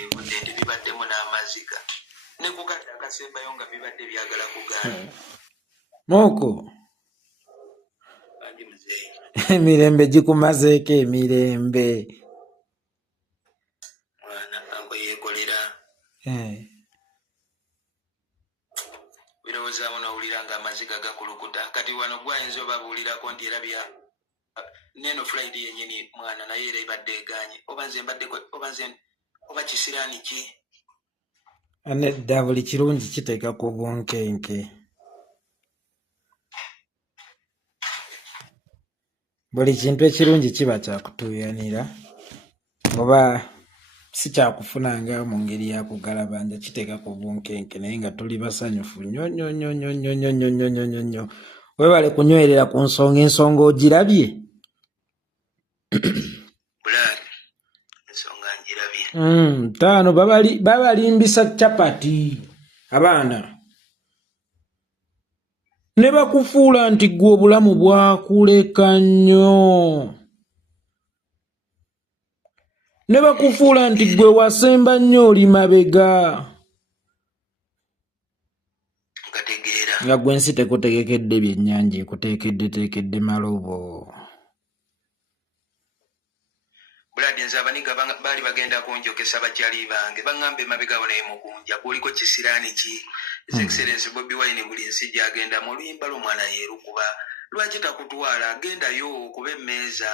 ebudde nti bibaddemu n'amaziga ne ku kati akasembayo nga bibadde byagala kugaana Moko andi muzeeyi emirembe gikumazeeko emirembe mwana ango yeekolera birowoozaamu n'owulira nga amaziga gakulukuta kati wano gwayinza obabuulirako nti era bya neno Friday yennyini mwana naye era ebadde eganye oba nze mbaddeko oba kisiraani ki anedda buli kirungi kiteeka ku bunkenke buli kintu ekirungi kiba kyakutuuyanira oba si kyakufunanga mu ngeri yakugalabanja kiteeka ku bunkenke naye nga tuli basanyufu nnyo nnyo nnyo nnyo nnyo nnyo nnyo nnyo nnyo nnyo nnyo weebale kunywerera ku ensonga ogirabye bulaani ensonga ngirabye taano babalimbisa capati abaana ne bakufuula nti gwe obulamu bwakuleka nnyo ne bakufuula nti gwe wasemba nnyo oli mabega ngategeera nga gwe ensi tekutegekedde byennyanja ekuteekeddeteekedde malobo bulaadi nze abaniga baali bagenda kunjokesa bakyali bange baŋŋamba emabega walaye mukunja kuliko kisiraani ki His Excellency Bobi Wine buli nsi gyagenda mu luyimba lw'omwana yeerukuba lwaki takutwala agendayo kuba emmeeza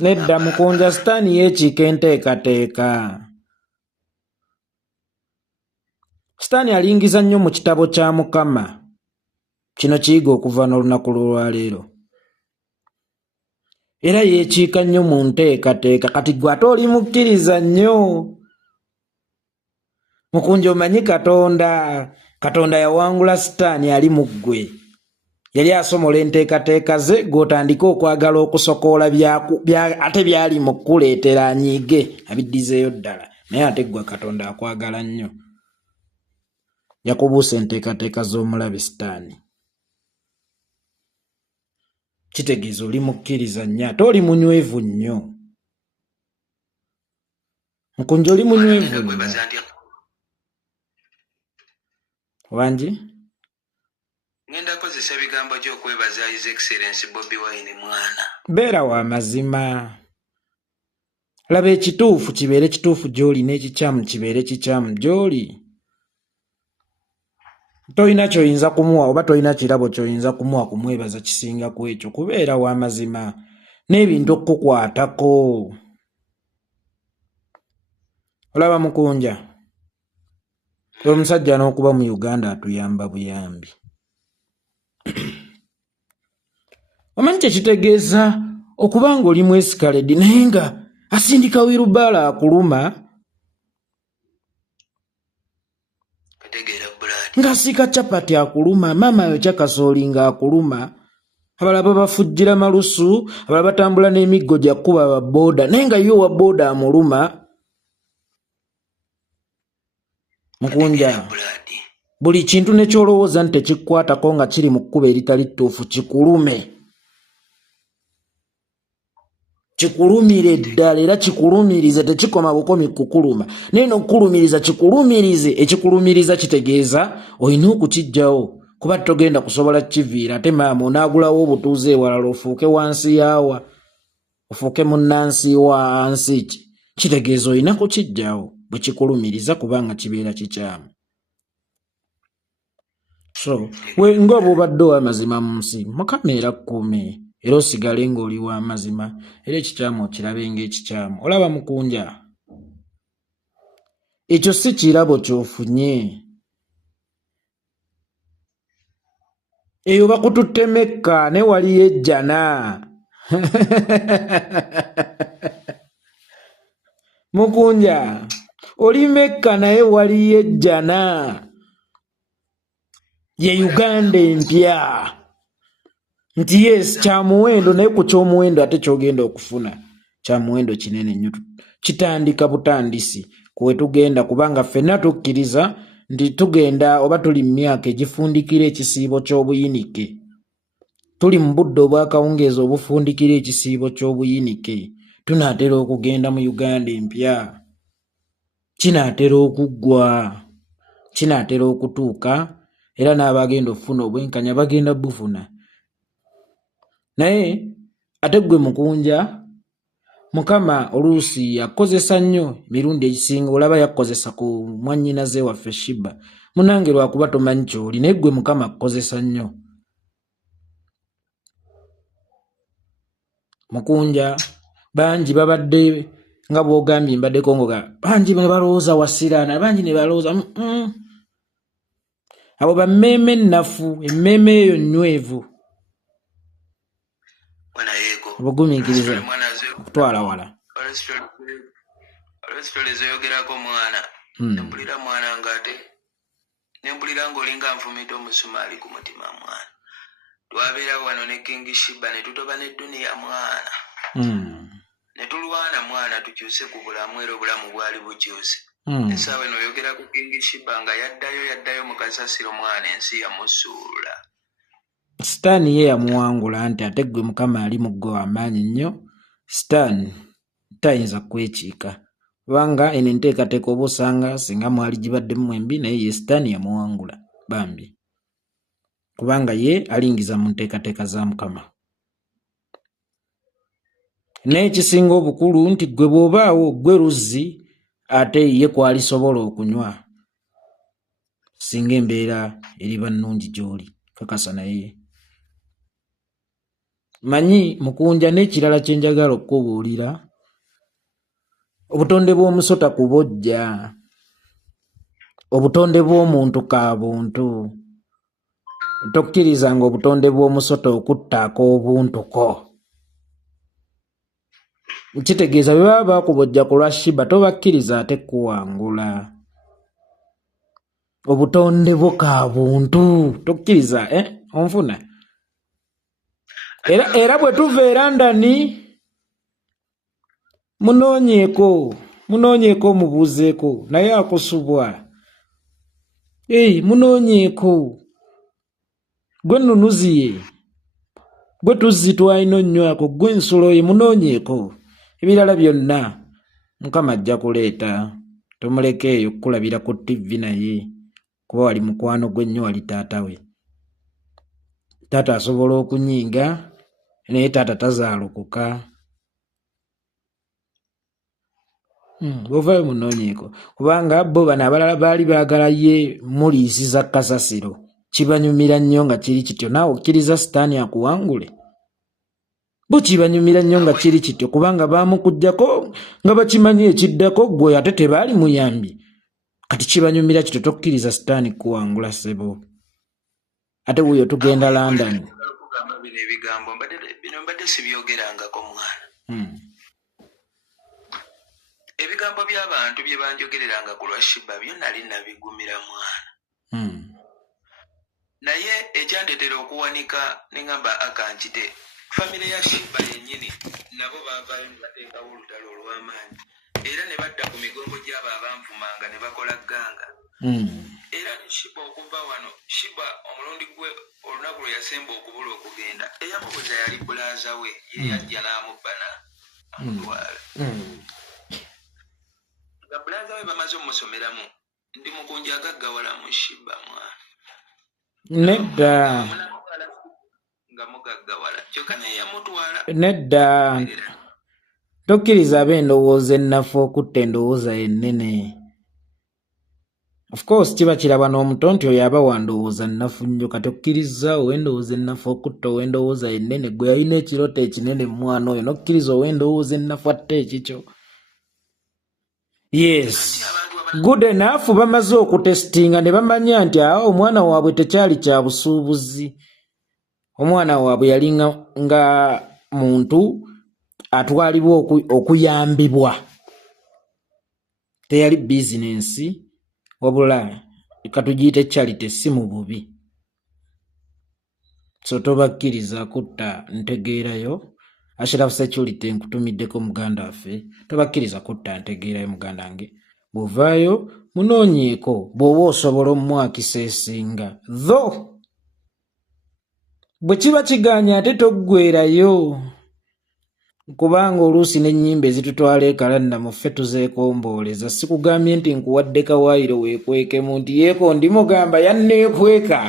nedda mukunja sitaani yeekiika enteekateeka sitaani alingiza nnyo mu kitabo kya Mukama kino kiyiga okuva n'olunaku lw'olwaleero era yeekiika nnyo mu nteekateeka kati gwe ate oli mukkiriza nnyo mukunja omanyi katonda yawangula sitaani ali mu ggwe yali asomola enteekateeka ze gw'otandika okwagala okusokoola ate byali mu kuleetera anyiige abiddizeeyo ddala naye ate ggwe katonda akwagala nnyo yakubuusa enteekateeka z'omulabe sitaani kitegeeza oli mukkiriza nnyo ate oli munywevu nnyo mukunja oli munywevu nnyo wangi ngenda kozesa bigambo ky'okwebaza His Excellency Bobi Wine mwana beera wa mazima laba ekituufu kibeere kituufu gy'oli n'ekikyamu kibeere kikyamu gy'oli tolina ky'oyinza kumuwa oba tolina kirabo ky'oyinza kumuwa kumwebaza kisinga ku ekyo kubeera wa mazima n'ebintu okukukwatako olaba mukunja omusajja n'okuba mu Uganda atuyamba buyambi omanyi kyekitegeeza okuba nga oli mwesikaledi naye nga asindika wirubaala akuluma ng'asiika capati akuluma maama ayokya kasooli ng'akuluma abalala babafujjira malusu abalala batambula n'emiggo gya kkuba babooda naye nga yo wa booda amuluma mukunja buli kintu ne kyolowooza nti tekikkwatako nga kiri mu kkuba eritali ttuufu kikulume kikulumire ddala era kikulumirize tekikoma bukomi kukuluma naye n'okukulumiriza kikulumirize ekikulumiriza kitegeeza olina okukiggyawo kuba togenda kusobola kiviira ate maama onaagulawo obutuuze ewalala ofuuke wansi yaawa ofuuke munnansi wansi ki kitegeeza olina kukiggyawo bwe kikulumiriza kubanga kibeera kikyamu so ng'oba obadde ow'amazima mu nsi Mukama era kkuume era osigale ng'oli w'amazima era ekikyamu okirabe ng'ekikyamu olaba mukunja ekyo si kirabo ky'ofunye eyo bakututte Mekka ne waliyo ejjana mukunja oli Mekka naye waliyo ejjana ye Uganda empya nti yes kya muwendo naye ku ky'omuwendo ate ky'ogenda okufuna kya muwendo kinene nnyo kitandika butandisi kuwe tugenda kubanga ffenna tukkiriza nti tugenda oba tuli mu myaka egifundikira ekisiibo ky'obuyinike tuli mu budde obwakawungeezi obufundikira ekisiibo ky'obuyinike tunaatera okugenda mu Uganda empya kinaatera okuggwa, kinaatera okutuuka, era n'abagenda okufuna obwenkanya bagenda bufuna. Naye ate ggwe Mukunja, Mukama oluusi yakozesa nnyo mirundi egisinga, olaba yakozesa ku mwannyinaze waffe Shiba. Munange lwakuba tomanyi ky'oli, naye ggwe Mukama akukozesa nnyo. Mukunja, bangi babadde nga bw'ogambye mbaddeko ngoga, bangi ne balowooza Wasiraana, bangi ne balowooza abo bammeeme ennafu, emmeeme eyo nnywevu. Obugumiikiriza kutwala wala. Olwesitole zoyogerako mwana, nempulira mwana ng'ate nempulira ng'olinga nfumita omusumaali ku mutima mwana. Twabeera wano ne King Shiba ne tutoba ne Dunia mwana. Ne tulwana mwana tukyuse ku bulamu, era obulamu bwali bukyuse. Essaawa eno oyogera ku King Shiba nga yaddayo mu kasasiro mwana, ensi yamusuula. Sitaani ye yamuwangula nti ate ggwe Mukama ali mu ggwe w'amaanyi nnyo. Sitaani tayinza kwekiika. Kubanga eno enteekateeka oba osanga singa mwali gibaddemu embi, naye ye Sitaani yamuwangula bambi. Kubanga ye alingiza mu nteekateeka za Mukama. Naye ekisinga obukulu nti ggwe bw'obaawo ggwe luzzi, ate ye kwalisobola okunywa. Singa embeera eriba nnungi gy'oli, kakasa naye. Manyi Mukunja, n'ekirala kye njagala okukubuulira, obutonde bw'omusota kubojja, obutonde bw'omuntu ka buntu. Tokkirizanga obutonde bw'omusota okuttaako obuntuko. Kitegeeza bwe baba bakubojja ku lwa Shiba tobakkiriza ate kuwangula. Obutonde bwo ka buntu, tokkiriza onfuna. Era bwe tuva e London munoonyeeko mubuuzeeko, naye akusubwa. Munoonyeeko. Gwe nnunuzi ye, gwe tuzzi twalina onnywako, gwe ensolo ye, munoonyeeko. Ebirala byonna Mukama ajja kuleeta. Tomulekeeyo kulabira ku TV naye, kuba wali mukwano gwe nnyo, wali taata we. Taata asobola okunyiiga, naye taata tazaalukuka. Bw'ovaayo munoonyeeko. Kubanga bo bano abalala baali baagala ye muliisiza kasasiro. Kibanyumira nnyo nga kiri kityo. Naawe okkiriza Sitaani akuwangule? Bo kibanyumira nnyo nga kiri kityo, kubanga baamukuggyako nga bakimanyi ekiddako, gwe ate tebaali muyambi. Kati kibanyumira kityo, tokkiriza Sitaani kuwangula ssebo. Ate wuyo tugenda London. Bino mbadde sibyogerangako mwana. Ebigambo by'abantu bye banjogereranga ku lwa Shiba byo nali nabigumira mwana. Naye ekyandetera okuwanika ne ngamba akankite, famire ya Shiba yennyini nabo baavaayo ne bateekawo olutalo olw'amaanyi, era ne badda ku migongo gy'abo abanvumanga ne bakola gganga. Era ne Shiba okuva wano, Shiba omulundi gwe olunaku lwe yasemba okubula okugenda, eyamubuza yali bulaaza we, ye yajja n'amubbana amutwala. Nga bulaaza we bamaze omusomeramu, ndi Mukunja agaggawala mu Shiba mwana. Nedda. Nedda. Tokkiriza ab'endowooza ennafu okutta endowooza ennene. Of course kiba kiraba n'omuto nti oyo aba wandowooza nnafu nnyo, kati okkiriza ow'endowooza ennafu okutta ow'endowooza ennene. Gwe yalina ekirooto ekinene mwana oyo, n'okkiriza ow'endowooza ennafu atte ekikyo. Yes. Good enough bamaze okutestinga ne bamanya nti omwana waabwe tekyali kya busuubuzi. Omwana waabwe yali nga muntu atwalibwa okuyambibwa. Teyali bizinensi wabula katugiyite charity, si mu bubi. So tobakkiriza kutta ntegeerayo. Ashraf Security nkutumiddeko muganda waffe. Tobakkiriza kutta ntegeerayo muganda wange. Bw'ovaayo munoonyeeko bw'oba osobola omwakisa esinga. Tho bwe kiba kiganya ate toggwerayo. kubanga oluusi n'ennyimba ezitutwala ekalanna mu ffe tuzeekombooleza. Sikugambye nti nkuwadde kawaayiro weekwekemu nti yeeko ndimugamba yanneekweka.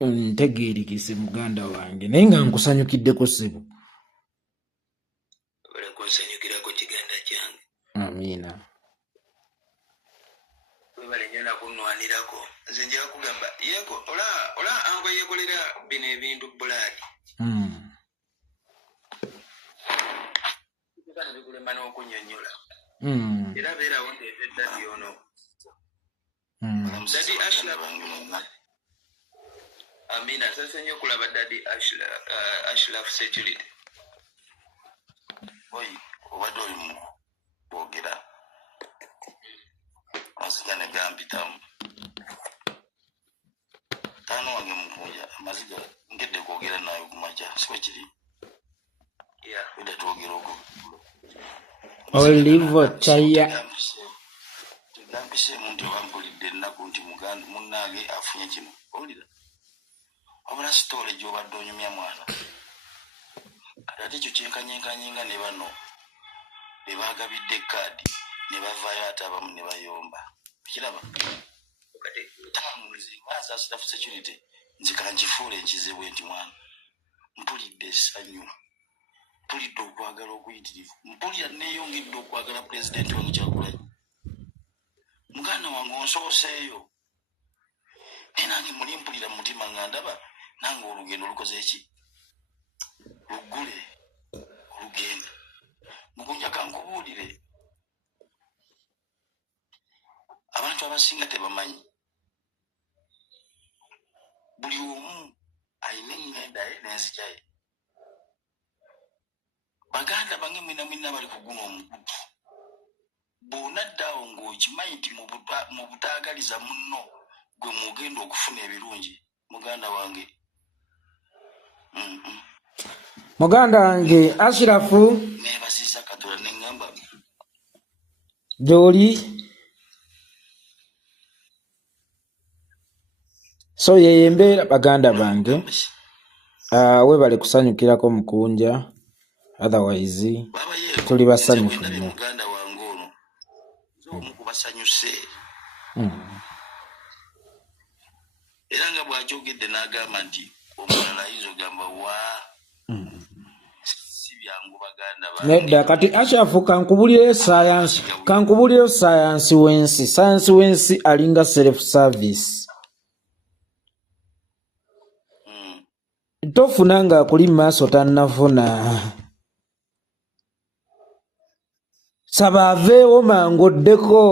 Ntegeerikise muganda wange naye nga nkusanyukiddeko ssebo. Olakusanyukirako kiganda kyange. Amiina. Webale nnyo nakunnwanirako. Nze nja kugamba yeeko ola ango yeekolera bino ebintu bulaadi. Kano bikulema n'okunnyonnyola. Era beerawo nteeta eddadi ono. Dadi Ashraf. Amina sasa nnyo okulaba Dadi Ashraf Security. Oyi obadde oli mu kwogera amaziga ne gampitamu taano wange Mukunja amaziga ngedde kwogera nayo ku makya siko kiri weda twogera okwo Olivo chaya tegampiseemu nti obampulidde ennaku nti munnange afunye kino owulira wabula sitoole gy'obadde onyumya mwana ate ekyo kyenkanyenkanyinga ne bano be baagabidde ekkaadi ne bavaayo ate abamu ne bayomba kiraba tanguzi ngaza Ashraf Security nzikala nkifuula enkizibwe nti mwana mpulidde essanyu mpulidde okwagala okuyitirivu mpulira neeyongedde okwagala pulezidenti wange Kyagulanyi muganda wange onsooseeyo naye nange muli mpulira mu mutima nga ndaba nange olugendo lukoze eki luggule olugenda Mukunja kankubuulire abantu abasinga tebamanyi buli omu alina engenda ye n'enzigyaye baganda bange mwina bali kuguma omukutu bw'ona ddaawo ng'okimanyi nti mu butaagaliza munno gwe mugenda okufuna ebirungi muganda wange muganda wange Ashrafu neebasiisa Katonda ne ŋŋamba gy'oli so yeyo embeera baganda bange webale kusanyukirako Mukunja otherwise tuli basanyufu nnyo muganda wange ono z'omu kubasanyuse era nga bw'akyogedde n'agamba nti omulala ayinza ogamba wa si byangu baganda nedda kati Ashrafu kankubulire sayansi w'ensi alinga self service tofuna nga akuli maaso tannafuna saba aveewo mangu oddeko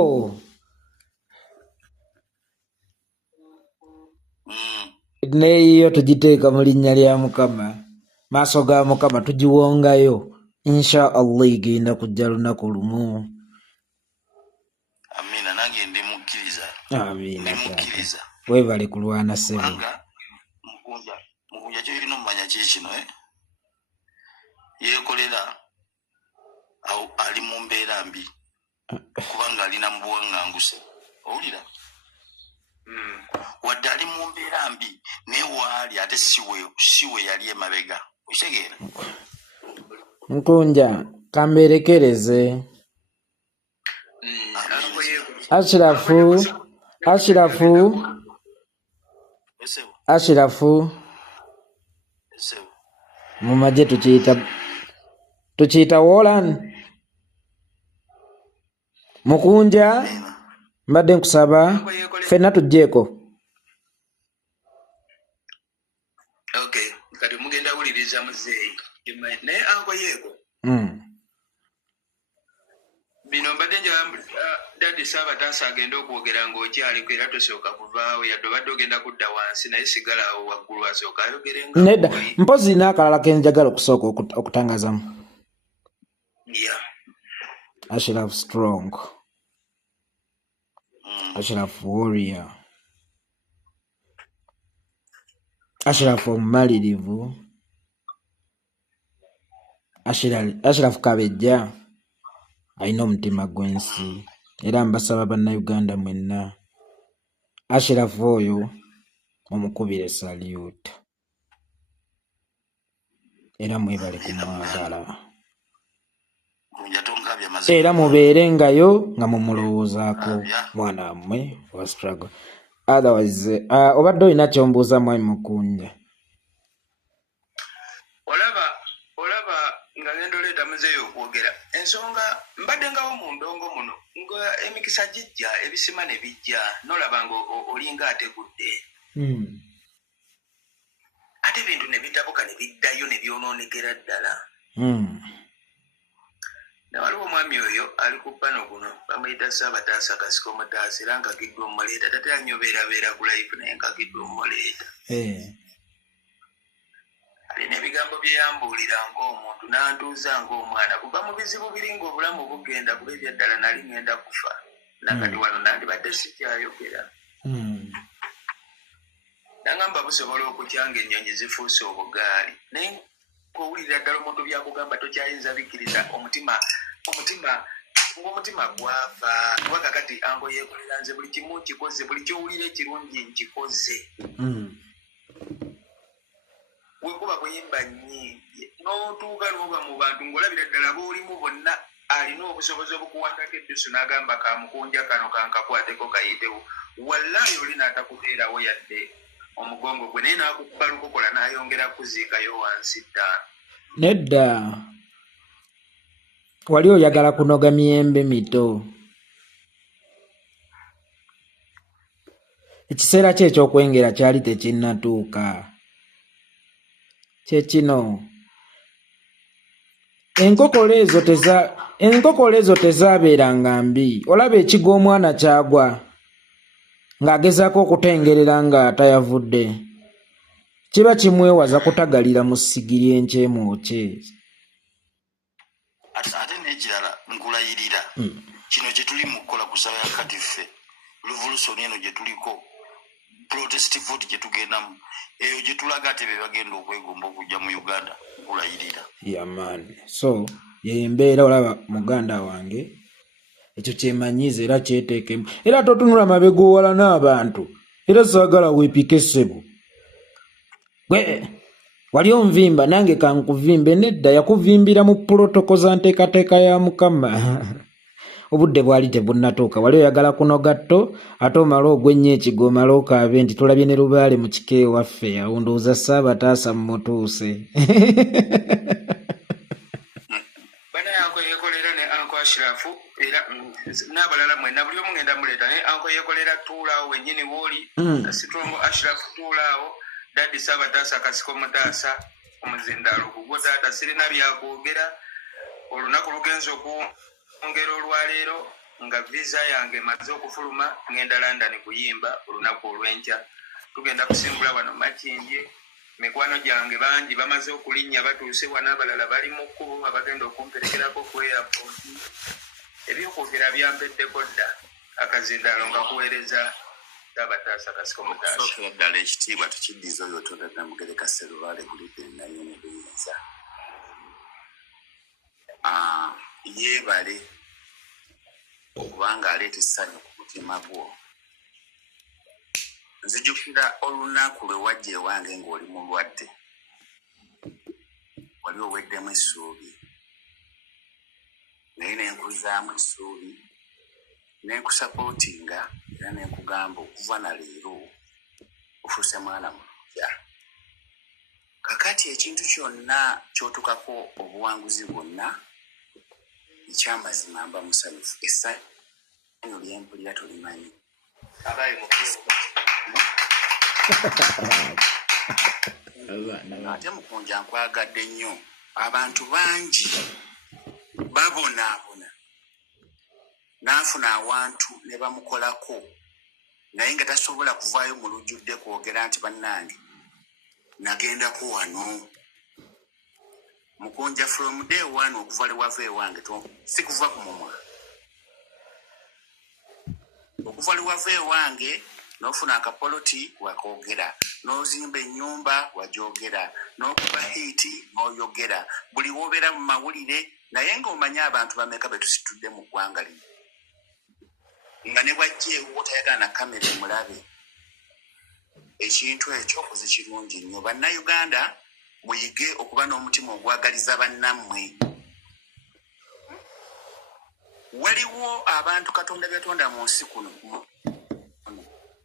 neeyo tugiteeka mu linnya lya Mukama maaso ga Mukama tugiwongayo insha Allah igenda kujja lunaku lumu. Amina nange ndimukkiriza Amina webale kulwana ssebo Mukunja kyolina omumanya kikino yeekolera ali mu mbeera mbi kubanga alina mu buwaŋŋanguse owulira wadde ali mu mbeera mbi naye waali ate siwe yali emabega okitegeera Mukunja kamberekereze Ashrafu mu magye tukiyita Wolan Mukunja mbadde nkusaba ffenna tuggyeko okay kati mugenda wuliriza muzeeyi naye ango yeeko bino mbadde nja Dadi Saabataasa agenda okwogera ng'okyaliko era tosooka kuvaawo yadde obadde ogenda kudda wansi naye sigala awo waggulu asooka ayogere nga nedda mpozi n'akalala ke njagala okusooka okutangazamu Ashraf strong Ashraf warrior Ashraf omumalirivu Ashraf kabejja alina omutima gw'ensi era mbasaba bannayuganda mwenna Ashraf oyo omukubire salute era mwebale kumwagala Gonjatonga mazima era mubeerengayo nga mumulowoozaako mwana wammwe wa struggle. Otherwise obadde olina kyombuuza mwami Mukunja? olaba nga ngendo leeta muzeeyo okwogera ensonga mbadde ngawo mu ndongo muno nga emikisa gijja ebisima ne bijja nolaba nga olinga ategudde ate ebintu ne bitabuka ne biddayo ne byonoonekera ddala. Waliwo omwami oyo ali ku ppano guno bamuyita Saabataasa Kasiko Mutaasa era nkagiddwa omuleeta tate anyobeerabeera ku life naye nkagiddwa omuleeta. Alina ebigambo bye yambuulira ng'omuntu n'antuuza ng'omwana kuva mu bizibu biri ng'obulamu bugenda kuba ebyaddala nali ngenda kufa nakati wano nandibadde sikyayogera. Nangamba busobola okukyanga ennyonyi zifuuse obugaali naye ng'owulira ddala omuntu byakugamba tokyayinza bikkiriza omutima gwava kuba kakati ango yeekolera nze buli kimu nkikoze buli kyowulira ekirungi nkikoze. Wekuba kuyimba nnyingi n'otuuka n'oba mu bantu ng'olabira ddala b'olimu bonna alina obusobozi obukuwandako eddusu n'agamba kamukunja kano kankakwateko kayitewo wallaahi oli n'atakuteerawo yadde omugongo gwe naye n'akukuba lukokola n'ayongera kuziikayo wansi ttaano. Nedda wali oyagala kunoga miyembe mito. Ekiseera kye ekyokwengera kyali tekinnatuuka. Kyekino enkokolo ezo tezaabeeranga mbi. Olaba ekiga omwana kyagwa ng'agezaako okutengerera nga tayavudde kiba kimwewaza kutagalira mu ssigiri enkyemwokye. ate n'ekirala nkulayirira kino kye tuli mu kukola ku ssaawa ya Katife revolution eno gye tuliko protest vote gye tugendamu eyo gye tulaga ate be bagenda okwegomba okujja mu Uganda nkulayirira. Yaman so yembeera olaba muganda wange ekyo kyemanyiza era kyeteekemu era totunula mabega owala n'abantu era saagala weepike ssebo. Gwe wali onvimba nange kankuvimbe nedda yakuvimbira mu protoko za nteekateeka ya Mukama. Obudde bwali tebunnatuuka wali oyagala kunoga tto ate omala ogwennyo ekigo omala okaabe nti tulabye ne Lubaale mu kika ewaffe awo ndowooza Saabataasa mmutuuse. Anko yeekolera ne Anko Ashrafu era n'abalala mwena buli omu ngenda muleeta naye Anko yeekolera tuulaawo wennyini wooli Strong Ashrafu tuulaawo Daddy Saabataasa Kasiko Mutaasa omuzindaalo gugwo taata sirina byakwogera olunaku lugenza okwongera olwaleero nga visa yange emaze okufuluma ngenda London kuyimba olunaku olw'enkya tugenda kusimbula wano Makindye mikwano gyange bangi bamaze okulinnya batuuse wano abalala bali mu kkubo abagenda okumperekerako ku airport ebyokwogera byampeddeko dda akazindaalo nga kuweereza Saabataasa Kasiko Mutaasa. Sookera ddala ekitiibwa tukiddiza oyo todadda Mugereka Sserubaale bulidde naye ne buyinza yeebale okubanga aleeta essanyu ku mutima gwo. Nzijukira olunaku lwe wajja ewange ng'oli mulwadde wali oweddemu essuubi naye nenkuzaamu essuubi nenkusapootinga era nenkugamba okuva na leero ofuuse mwana mulungi. Kakati ekintu kyonna ky'otukako obuwanguzi bwonna ekyamazima mba musanyufu. Essanyu lyempulira tolimanyi. Abaye mukulu ate Mukunja nkwagadde nnyo. Abantu bangi babonaabona n'afuna awantu ne bamukolako naye nga tasobola kuvaayo mu lujjudde kwogera nti bannange nagendako wano. Mukunja from day one okuva le wava ewange si kuva ku mumwa okuva le wava ewange n'ofuna akapoloti wakoogera n'ozimba ennyumba wajogera n'okuba hiiti n'oyogera buli wobeera mu mawulire naye ng'omanyi abantu bameka betusitudde mu ggwanga lino nga ne bwajja ewo tayagala na kamera emulabe. Ekintu ekyo okoze kirungi nnyo. Bannayuganda muyige okuba n'omutima ogwagaliza bannammwe. Waliwo abantu Katonda byatonda mu nsi kuno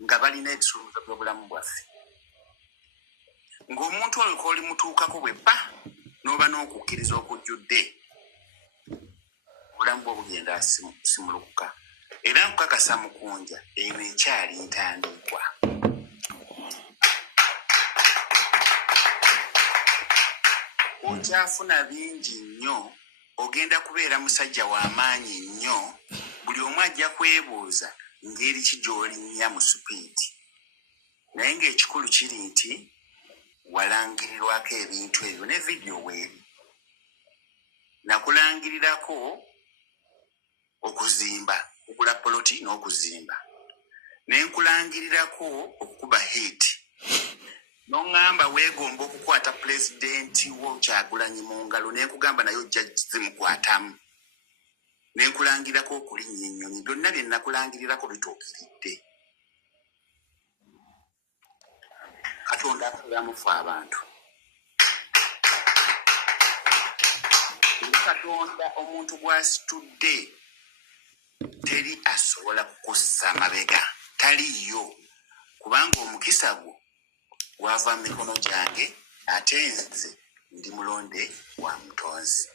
nga balina ebisuluzo by'obulamu bwaffe. Ng'omuntu oyo k'oli mutuukako bwe bba n'oba n'okukkiriza okujjudde, obulamu bwo bugenda simulukuka. Era nkukakasa Mukunja, eno ekyali ntandikwa. Okyafuna bingi nnyo, ogenda kubeera musajja w'amaanyi nnyo, buli omu ajja kwebuuza ngeri ki gy'olinnya mu supiiti. Naye ng'ekikulu kiri nti walangirirwako ebintu ebyo ne vidiyo weeri. Nakulangirirako okuzimba, okugula poloti n'okuzimba. Ne nkulangirirako okukuba hiti. N'oŋŋamba weegomba okukwata pulezidenti wo Kyagulanyi mu ngalo, ne nkugamba naye ojja zimukwatamu. Ne nkulangirirako okulinnya ennyonyi. Byonna bye nakulangirirako bituukiridde. Katonda akulamufu abantu. Katonda omuntu gw'asitudde teri asobola kukussa mabega. Taliyo. Kubanga omukisa gwo gwava mu mikono gyange, ate nze ndi mulonde wa Mutonzi.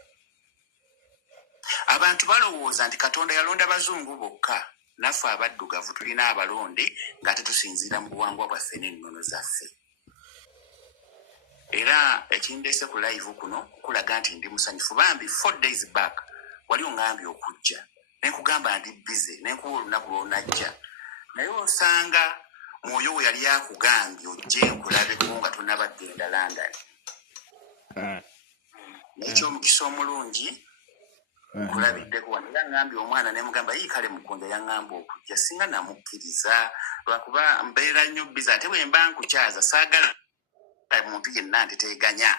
Abantu balowooza nti Katonda yalonda bazungu bokka, naffe abaddugavu tulina abalonde nga tetusinziira mu buwangwa bwaffe n'ennono zaffe. Era ekindeese ku live kuno kulaga nti ndi musanyufu. Bambi 4 days back wali ongambye okujja, ne nkugamba ndi busy, ne nkuwa olunaku lw'onajja. Naye osanga mwoyo we yali akugambye ojje nkulabeko nga tonnabagenda London. Eky'omukisa omulungi nkulabiddeko wano. Era ngambye omwana ne mugamba kale Mukunja yaŋŋamba okujja, singa namukkiriza lwakuba mbeera nnyo busy. Ate bwe mba nkukyaza saagala muntu yenna nteteganya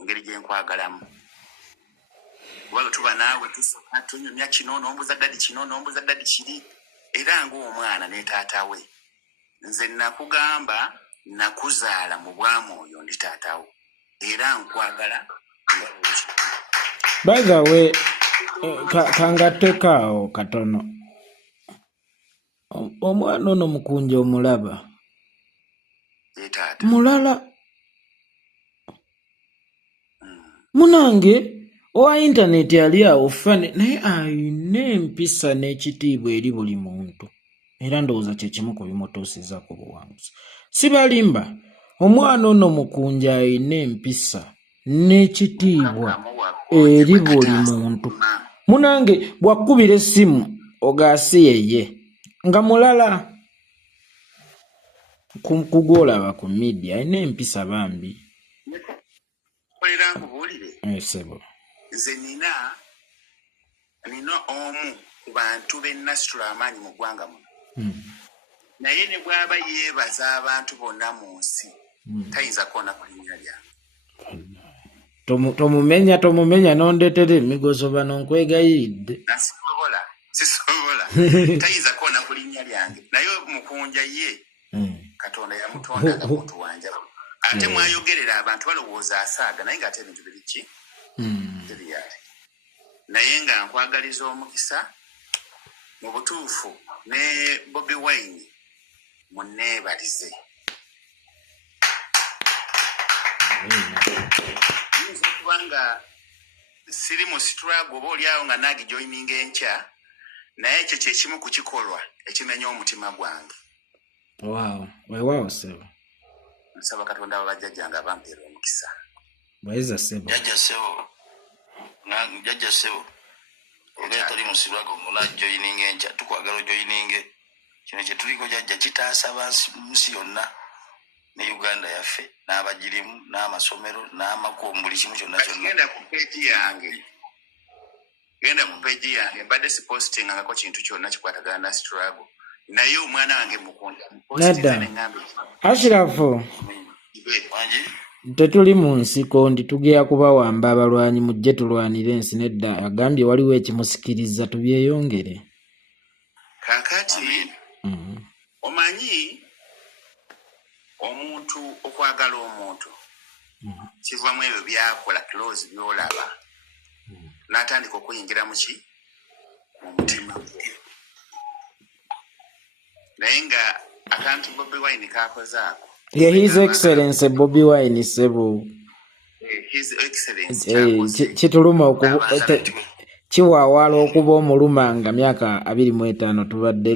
ngeri gye nkwagalamu. Kuba tuba naawe tusooka tunyumya kino n'ombuza ddadi kino n'ombuza ddadi kiri. Era ng'omwana ne taata we, nze nakugamba nakuzaala mu bwamwoyo ndi taatawo, era nkwagala. By the way, kangatekaawo katono. Omwana ono Mukunja omulaba mulala munange owa intaneti ali awo fane, naye ayina empisa n'ekitiibwa eri buli muntu. Era ndowooza kye kimu ku bimutuusiza ku buwanguzi. Sibalimba, omwana ono Mukunja ayina empisa n'ekitiibwa eri buli muntu. Munange bw'akkubira essimu ogaasi yeye nga mulala kugolaba ku media ayina empisa bambi. Olera nkubuulire. Sebo. Nze nina omu ku bantu b'ennasitula amaanyi mu ggwanga muno. Naye ne bw'aba yeebaza abantu bonna mu nsi, tayinza kuwona ku linnya lyange. Tomumenya n'ondeetera emigozo bano nkwegayiridde. Sisobola. Tayinza kuwona ku linnya lyange. Naye Mukunja ye Katonda yamutonda nga muntu wanjaba. Ate mwayogerera abantu balowooza asaaga, naye ng'ate ebintu biri ki? Tebiyali. Naye nga nkwagaliza omukisa mu butuufu ne Bobi Wine munneebalize. Yinza kubanga siri mu struggle oba oliawo nga naagijoyininga enkya, naye ekyo kye kimu ku kikolwa ekimenya omutima gwange. Weewaawo sebo. Nsaba Katonda abajjajjange abampeera omukisa. Bwaiza sebo. Jajja sebo. Obeera toli mu struggle ng'onajoyininga enkya, tukwagala ojoyininge. Kino kye tuliko jajja kitaasa nsi yonna ne Uganda yaffe n'abagirimu n'amasomero n'amakubo buli kimu kyonna. Genda ku peegi yange mbadde sipositingangako kintu kyonna kikwatagana na struggle. Naye omwana wange Mukunja nedda Ashirafu tetuli mu nsiko ndi tugera kubawamba abalwanyi mujje tulwanire ensi. Nedda agambye waliwo ekimusikiriza tubyeyongere. Kakati omanyi omuntu okwagala omuntu kivamu ebyo byakola close byolaba n'atandika okuyingira mu mutima naye nga akantu Bobi Wine kakoze ako His Excellency Bobi Wine sebo His Excellency kituluma kiwaawala okuba omuluma nga myaka 25 tubadde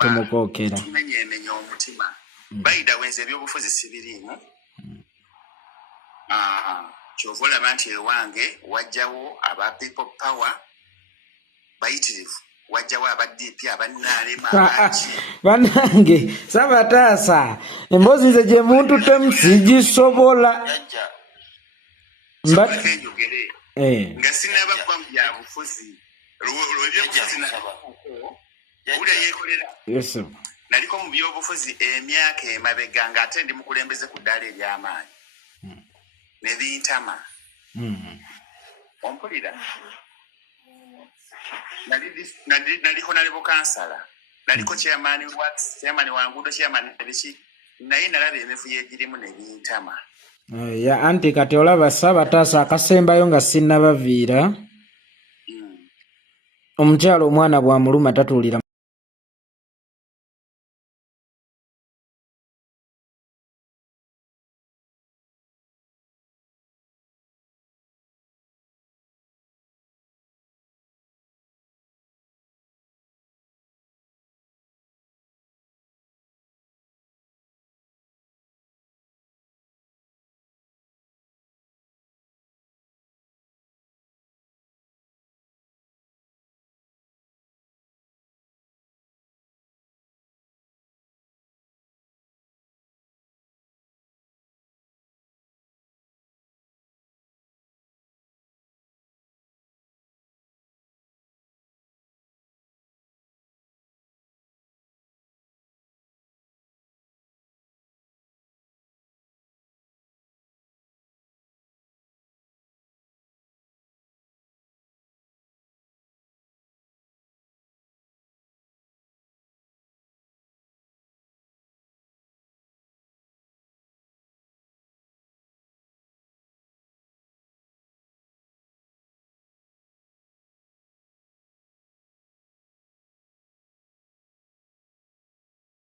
tumukookera tumenyeemenya omutima bayida wenze ebyobufuzi sibiriimu kyova olaba nti ewange wajjawo aba people power bayitirivu wajjawo aba DP abannaalema abangi bannange Sabataasa emboozi nze gye muntu temusigisobola kejogere nga sinabagwa mu byabufuzi ebyobufuzi ule yeekolera naliko mu byobufuzi emyaka emabega nga ate ndi mukulembeze ku ddaala ery'amaanyi ne bintama ompulira naliko nalibo kansala naliko chairman wa nguudo chairman ebiki naye nalaba emifu yegirimu ne bintama ya anti kati olaba Sabataasa akasembayo nga sinnabaviira omukyalo omwana bw'amuluma tatuulira